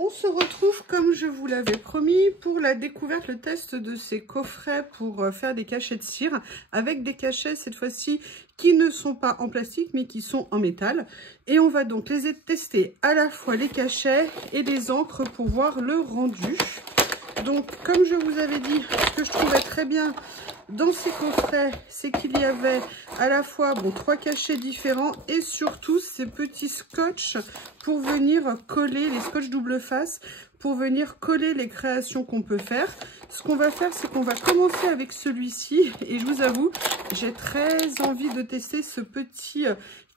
On se retrouve comme je vous l'avais promis pour la découverte, le test de ces coffrets pour faire des cachets de cire avec des cachets cette fois-ci qui ne sont pas en plastique mais qui sont en métal. Et on va donc les tester à la fois les cachets et les encres pour voir le rendu. Donc comme je vous avais dit, ce que je trouvais très bien dans ces coffrets, c'est qu'il y avait à la fois 3 cachets différents et surtout ces petits scotch pour venir coller, les scotch double face, pour venir coller les créations qu'on peut faire. Ce qu'on va faire, c'est qu'on va commencer avec celui-ci et je vous avoue, j'ai très envie de tester ce petit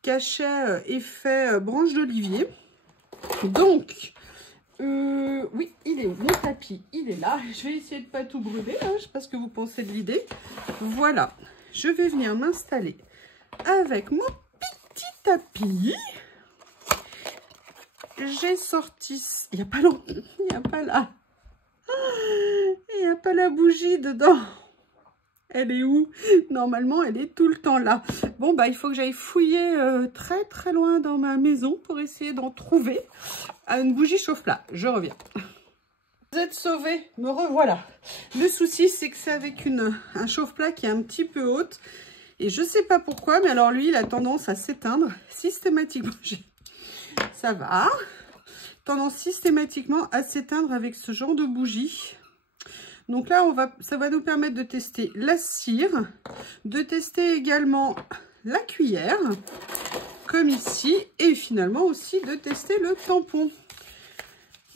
cachet effet branche d'olivier. Donc, oui, il est où? Mon tapis, il est là. Je vais essayer de ne pas tout brûler, hein. Je ne sais pas ce que vous pensez de l'idée. Voilà, je vais venir m'installer avec mon petit tapis. J'ai sorti, il n'y a pas longtemps, il n'y a pas là, il n'y a pas la bougie dedans. Elle est où? Normalement, elle est tout le temps là. Bon, bah, il faut que j'aille fouiller très très loin dans ma maison pour essayer d'en trouver une bougie chauffe-plat. Je reviens. Vous êtes sauvés, me revoilà. Le souci, c'est que c'est avec un chauffe-plat qui est un petit peu haute. Et je sais pas pourquoi, mais alors lui, il a tendance à s'éteindre systématiquement. Ça va. Tendance systématiquement à s'éteindre avec ce genre de bougie. Donc là, ça va nous permettre de tester la cire, de tester également la cuillère, comme ici, et finalement aussi de tester le tampon.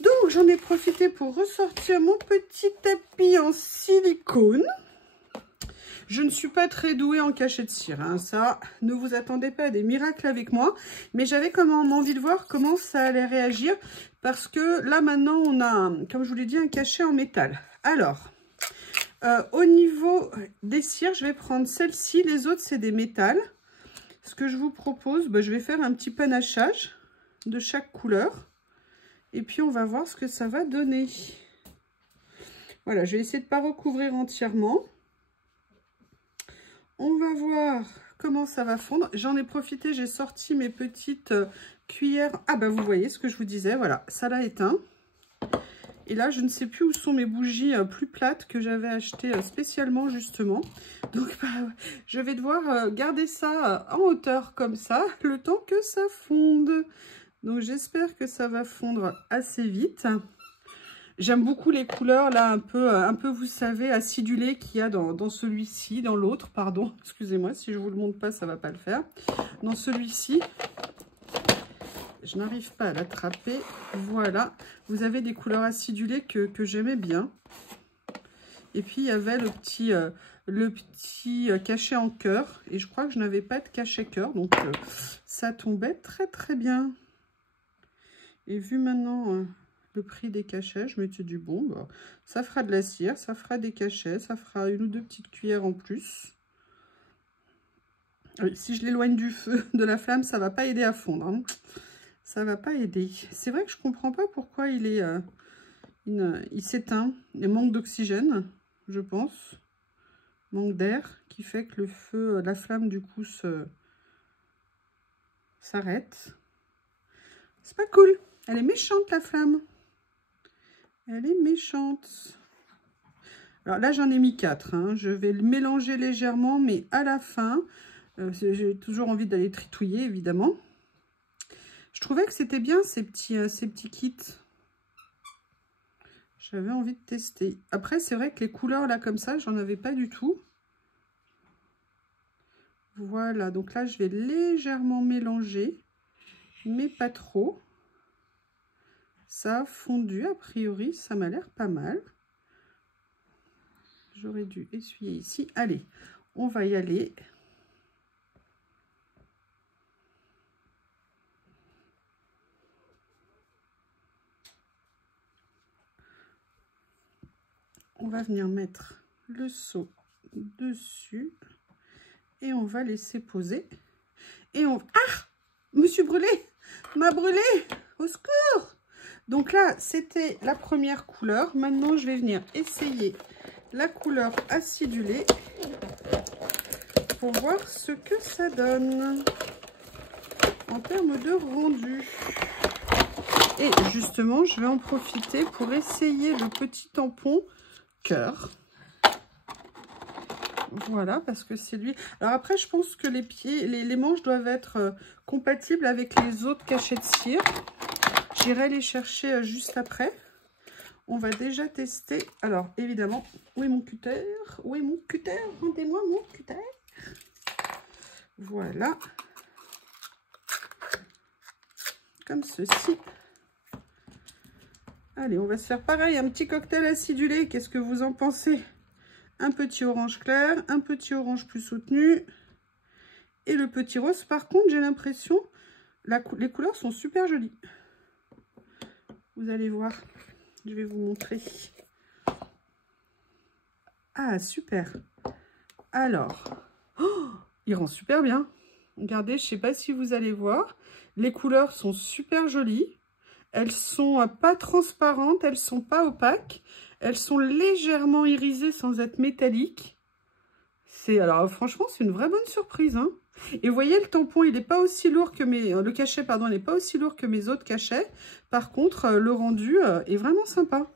Donc j'en ai profité pour ressortir mon petit tapis en silicone. Je ne suis pas très douée en cachet de cire, hein, ça, ne vous attendez pas à des miracles avec moi, mais j'avais quand même envie de voir comment ça allait réagir, parce que là maintenant on a, comme je vous l'ai dit, un cachet en métal. Alors, au niveau des cires, je vais prendre celle-ci, les autres c'est des métals. Ce que je vous propose, je vais faire un petit panachage de chaque couleur. Et puis on va voir ce que ça va donner. Voilà, je vais essayer de ne pas recouvrir entièrement. On va voir comment ça va fondre. J'en ai profité, j'ai sorti mes petites cuillères. Ah bah vous voyez ce que je vous disais, voilà, ça l'a éteint. Et là, je ne sais plus où sont mes bougies plus plates que j'avais achetées spécialement justement. Donc, je vais devoir garder ça en hauteur comme ça, le temps que ça fonde. Donc, j'espère que ça va fondre assez vite. J'aime beaucoup les couleurs là, un peu vous savez, acidulées qu'il y a dans celui-ci, dans l'autre, pardon. Excusez-moi, si je ne vous le montre pas, ça ne va pas le faire. Dans celui-ci, je n'arrive pas à l'attraper. Voilà, vous avez des couleurs acidulées que j'aimais bien. Et puis, il y avait le petit cachet en cœur. Et je crois que je n'avais pas de cachet cœur. Donc, ça tombait très, très bien. Et vu maintenant le prix des cachets, je me suis dit, bon, ça fera de la cire, ça fera des cachets, ça fera 1 ou 2 petites cuillères en plus. Si je l'éloigne du feu, de la flamme, ça ne va pas aider à fondre, hein. Ça va pas aider. C'est vrai que je comprends pas pourquoi il s'éteint. Il manque d'oxygène, je pense. Manque d'air qui fait que le feu, la flamme du coup s'arrête. C'est pas cool. Elle est méchante la flamme. Elle est méchante. Alors là j'en ai mis 4. Hein. Je vais le mélanger légèrement, mais à la fin, j'ai toujours envie d'aller tritouiller évidemment. Je trouvais que c'était bien ces petits kits. J'avais envie de tester. Après, c'est vrai que les couleurs là comme ça, j'en avais pas du tout. Voilà, donc là, je vais légèrement mélanger, mais pas trop. Ça a fondu, a priori, ça m'a l'air pas mal. J'aurais dû essuyer ici. Allez, on va y aller. On va venir mettre le seau dessus et on va laisser poser. Et on... Ah! Me suis brûlée! M'a brûlée! Au secours! Donc là, c'était la première couleur. Maintenant, je vais venir essayer la couleur acidulée pour voir ce que ça donne en termes de rendu. Et justement, je vais en profiter pour essayer le petit tampon cœur. Voilà, parce que c'est lui. Alors après, je pense que les pieds, les manches doivent être compatibles avec les autres cachets de cire. J'irai les chercher juste après. On va déjà tester. Alors, évidemment, où est mon cutter? Où est mon cutter? Rendez-moi mon cutter. Voilà. Comme ceci. Allez, on va se faire pareil, un petit cocktail acidulé. Qu'est-ce que vous en pensez? Un petit orange clair, un petit orange plus soutenu et le petit rose. Par contre, j'ai l'impression les couleurs sont super jolies. Vous allez voir, je vais vous montrer. Ah, super. Alors, oh, il rend super bien. Regardez, je ne sais pas si vous allez voir. Les couleurs sont super jolies. Elles sont pas transparentes, elles sont pas opaques. Elles sont légèrement irisées sans être métalliques. Alors franchement, c'est une vraie bonne surprise. Hein. Et vous voyez, le tampon, il n'est pas aussi lourd que le cachet, pardon, il n'est pas aussi lourd que mes autres cachets. Par contre, le rendu est vraiment sympa.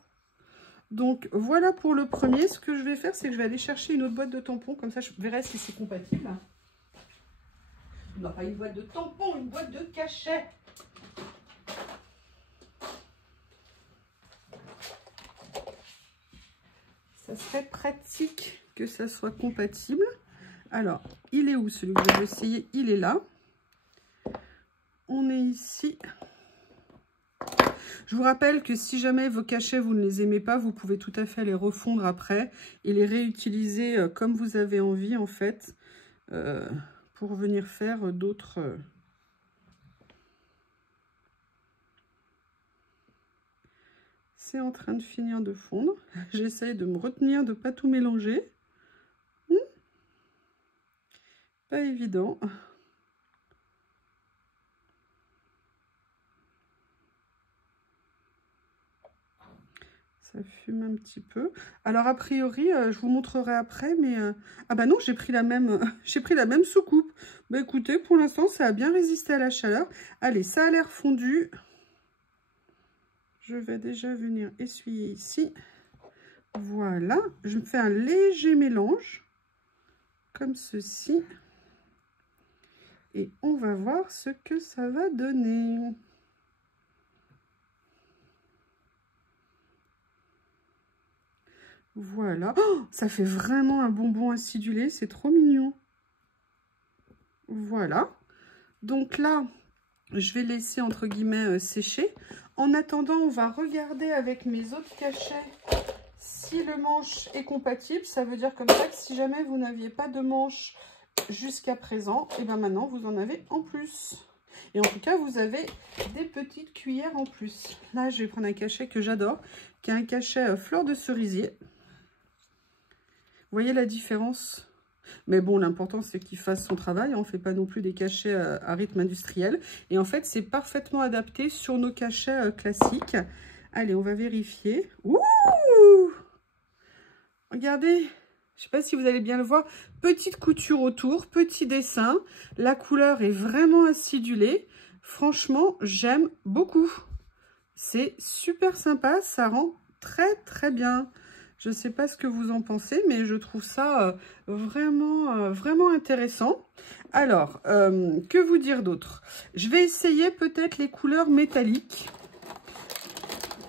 Donc voilà pour le premier. Ce que je vais faire, c'est que je vais aller chercher une autre boîte de tampons. Comme ça, je verrai si c'est compatible. Non, pas une boîte de tampons, une boîte de cachets. Ça serait pratique que ça soit compatible. Alors, il est où celui que je vais essayer? Il est là. On est ici. Je vous rappelle que si jamais vos cachets, vous ne les aimez pas, vous pouvez tout à fait les refondre après et les réutiliser comme vous avez envie, en fait, pour venir faire d'autres... C'est en train de finir de fondre. J'essaye de me retenir de ne pas tout mélanger. Pas évident. Ça fume un petit peu. Alors, a priori, je vous montrerai après, mais... Ah bah non, j'ai pris la même soucoupe. Bah écoutez, pour l'instant, ça a bien résisté à la chaleur. Allez, ça a l'air fondu. Je vais déjà venir essuyer ici. Voilà. Je me fais un léger mélange. Comme ceci. Et on va voir ce que ça va donner. Voilà. Oh, ça fait vraiment un bonbon acidulé. C'est trop mignon. Voilà. Donc là, je vais laisser entre guillemets sécher. En attendant, on va regarder avec mes autres cachets si le manche est compatible. Ça veut dire comme ça que si jamais vous n'aviez pas de manche jusqu'à présent, et bien maintenant vous en avez en plus. Et en tout cas, vous avez des petites cuillères en plus. Là, je vais prendre un cachet que j'adore, qui est un cachet fleur de cerisier. Vous voyez la différence? Mais bon, l'important, c'est qu'il fasse son travail. On ne fait pas non plus des cachets à rythme industriel. Et en fait, c'est parfaitement adapté sur nos cachets classiques. Allez, on va vérifier. Ouh! Regardez! Je ne sais pas si vous allez bien le voir. Petite couture autour, petit dessin. La couleur est vraiment acidulée. Franchement, j'aime beaucoup. C'est super sympa. Ça rend très, très bien. Je ne sais pas ce que vous en pensez, mais je trouve ça vraiment intéressant. Alors, que vous dire d'autre? Je vais essayer peut-être les couleurs métalliques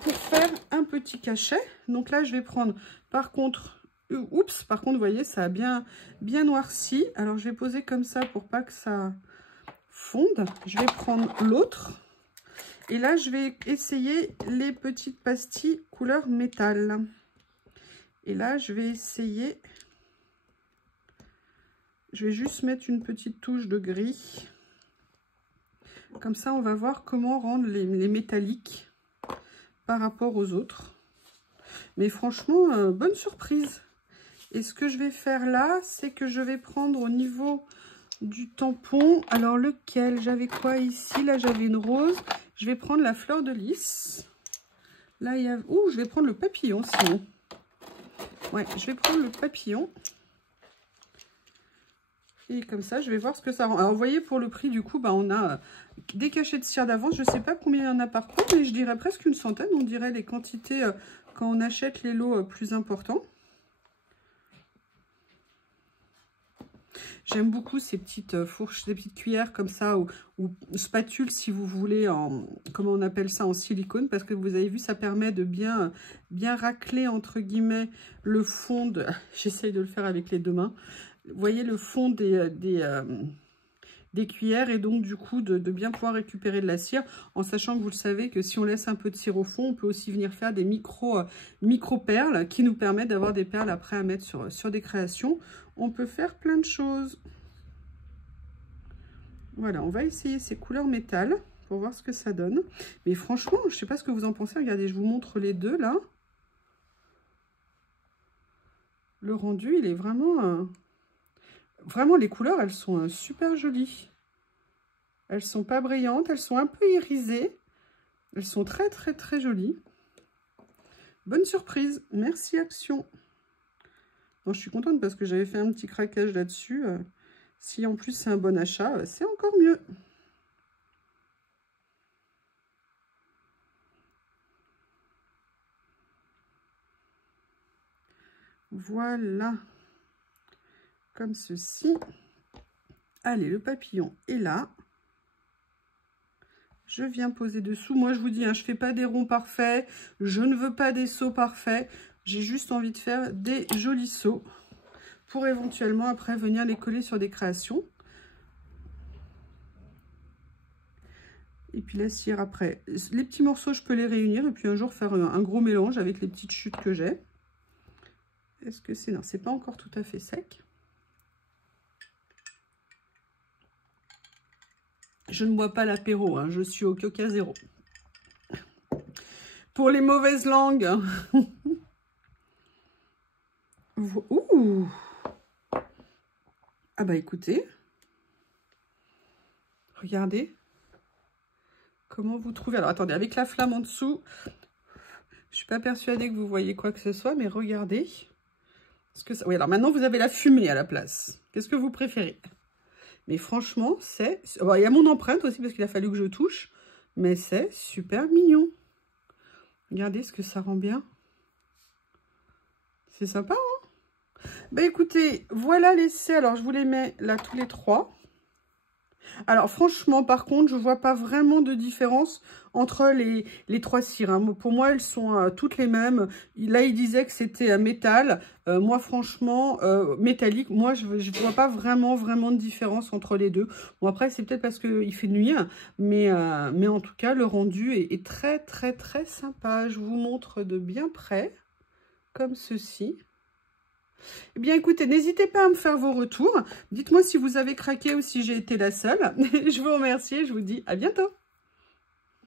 pour faire un petit cachet. Donc là, je vais prendre, par contre, oups, par contre, vous voyez, ça a bien noirci. Alors, je vais poser comme ça pour pas que ça fonde. Je vais prendre l'autre. Et là, je vais essayer les petites pastilles couleur métal. Et là, je vais essayer, je vais juste mettre une petite touche de gris. Comme ça, on va voir comment rendre les métalliques par rapport aux autres. Mais franchement, bonne surprise. Et ce que je vais faire là, c'est que je vais prendre au niveau du tampon. Alors, lequel? J'avais quoi ici? Là, j'avais une rose. Je vais prendre la fleur de lys. Là, il y a... Ouh, je vais prendre le papillon, sinon. Ouais, je vais prendre le papillon. Et comme ça, je vais voir ce que ça rend. Alors, vous voyez, pour le prix, du coup, bah, on a des cachets de cire d'avance. Je ne sais pas combien il y en a par contre, mais je dirais presque une centaine. On dirait les quantités quand on achète les lots plus importants. J'aime beaucoup ces petites fourches, ces petites cuillères comme ça, ou spatules si vous voulez, comment on appelle ça, en silicone. Parce que vous avez vu, ça permet de bien racler, entre guillemets, le fond de... J'essaye de le faire avec les deux mains. Vous voyez le fond des cuillères et donc du coup de bien pouvoir récupérer de la cire, en sachant que vous le savez que si on laisse un peu de cire au fond, on peut aussi venir faire des micro perles qui nous permettent d'avoir des perles après à mettre sur des créations. On peut faire plein de choses. Voilà, on va essayer ces couleurs métal pour voir ce que ça donne. Mais franchement, je ne sais pas ce que vous en pensez. Regardez, je vous montre les deux là. Le rendu, il est vraiment... Vraiment, les couleurs, elles sont super jolies. Elles sont pas brillantes, elles sont un peu irisées. Elles sont très, très, très jolies. Bonne surprise. Merci Action. Bon, je suis contente parce que j'avais fait un petit craquage là-dessus. Si en plus c'est un bon achat, c'est encore mieux. Voilà. Comme ceci. Allez, le papillon est là. Je viens poser dessous. Moi, je vous dis, hein, je ne fais pas des ronds parfaits. Je ne veux pas des sauts parfaits. J'ai juste envie de faire des jolis sauts pour éventuellement après venir les coller sur des créations. Et puis la cire après. Les petits morceaux, je peux les réunir et puis un jour faire un gros mélange avec les petites chutes que j'ai. Est-ce que c'est... Non, c'est pas encore tout à fait sec. Je ne bois pas l'apéro, hein, je suis au Coca Zéro. Pour les mauvaises langues. Ouh. Ah bah écoutez. Regardez. Comment vous trouvez? Alors attendez, avec la flamme en dessous, je suis pas persuadée que vous voyez quoi que ce soit, mais regardez. Est-ce que ça... Oui, alors maintenant vous avez la fumée à la place. Qu'est-ce que vous préférez? Mais franchement, c'est... Bon, il y a mon empreinte aussi parce qu'il a fallu que je touche. Mais c'est super mignon. Regardez ce que ça rend bien. C'est sympa, hein? Bah écoutez, voilà les cils. Alors, je vous les mets là tous les trois. Alors, franchement, par contre, je ne vois pas vraiment de différence entre les trois cires. Hein. Pour moi, elles sont toutes les mêmes. Là, il disait que c'était métal. Moi, franchement, métallique, moi, je ne vois pas vraiment de différence entre les deux. Bon, après, c'est peut-être parce qu'il fait nuit. Mais en tout cas, le rendu est très, très, très sympa. Je vous montre de bien près, comme ceci. Eh bien, écoutez, n'hésitez pas à me faire vos retours. Dites-moi si vous avez craqué ou si j'ai été la seule. Je vous remercie et je vous dis à bientôt.